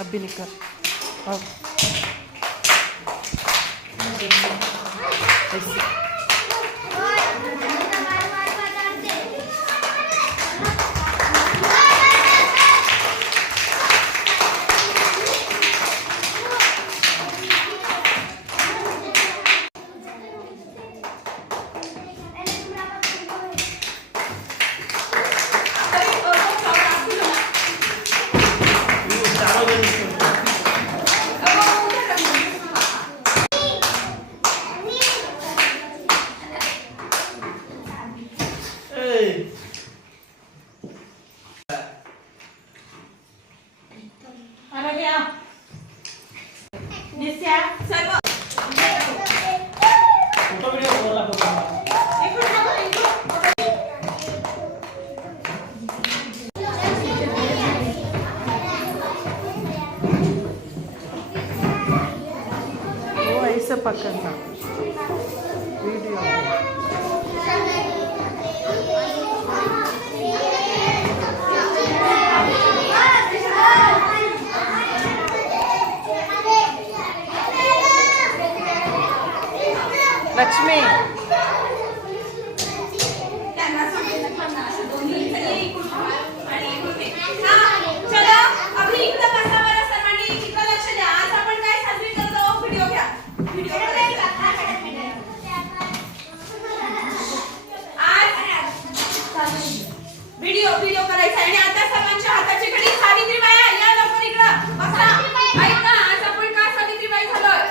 अभी निकल ऐसे पकड़ना वीडियो लक्ष्मी व्हिडिओ करायचा आणि आता सर्वांच्या हाताची घडी सावित्रीबाई या लवकर इकडं बसा. ऐका आज आपण का सावित्रीबाई झालोय?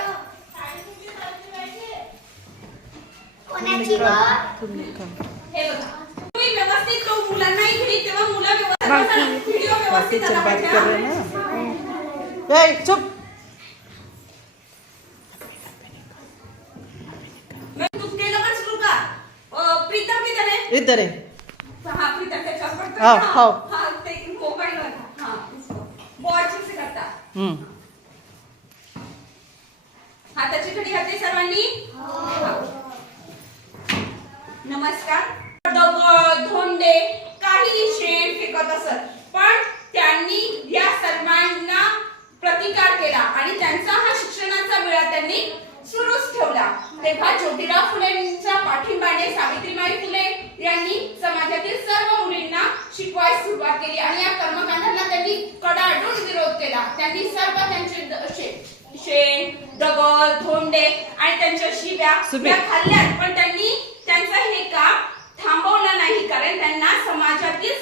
कोणाची ग? हे बघा तुम्ही व्यवस्थित तो मुलांनाही घडी तेव्हा मुलं व्यवस्थित व्हिडिओ व्यवस्थित बात पाहिजे. कर रहे हैं ना ए चुप तू केलं पण सुरू का? प्रीतम किती आहे? इधर है हाँ प्रीतम त्याच्यावर पडतो हाँ, ना. हाँ. हाँ ते मोबाईलवर हाँ इसको बॉलचे से करता. हाताची घडी घातली सर्वांनी. नमस्कार. दगड धोंडे काही शेण फेकत असत पण त्यांनी या सर्वांना प्रतिकार केला आणि त्यांचा हा शिक्षणाचा विळा त्यांनी सुरूच ठेवला. तेव्हा ज्योतिराव फुलेंच्या पाठिंबाने सावित्रीबाई फुले यांनी समाजातील सर्व मुलींना शिकवायला सुरुवात केली आणि या कर्मकांडांना त्यांनी कडाडून विरोध केला. त्यांनी सर्व त्यांचे शेण दगड धोंडे आणि त्यांच्या शिव्या खाल्ल्यात पण त्यांनी त्यांचं हे काम थांबवलं नाही कारण त्यांना समाजातील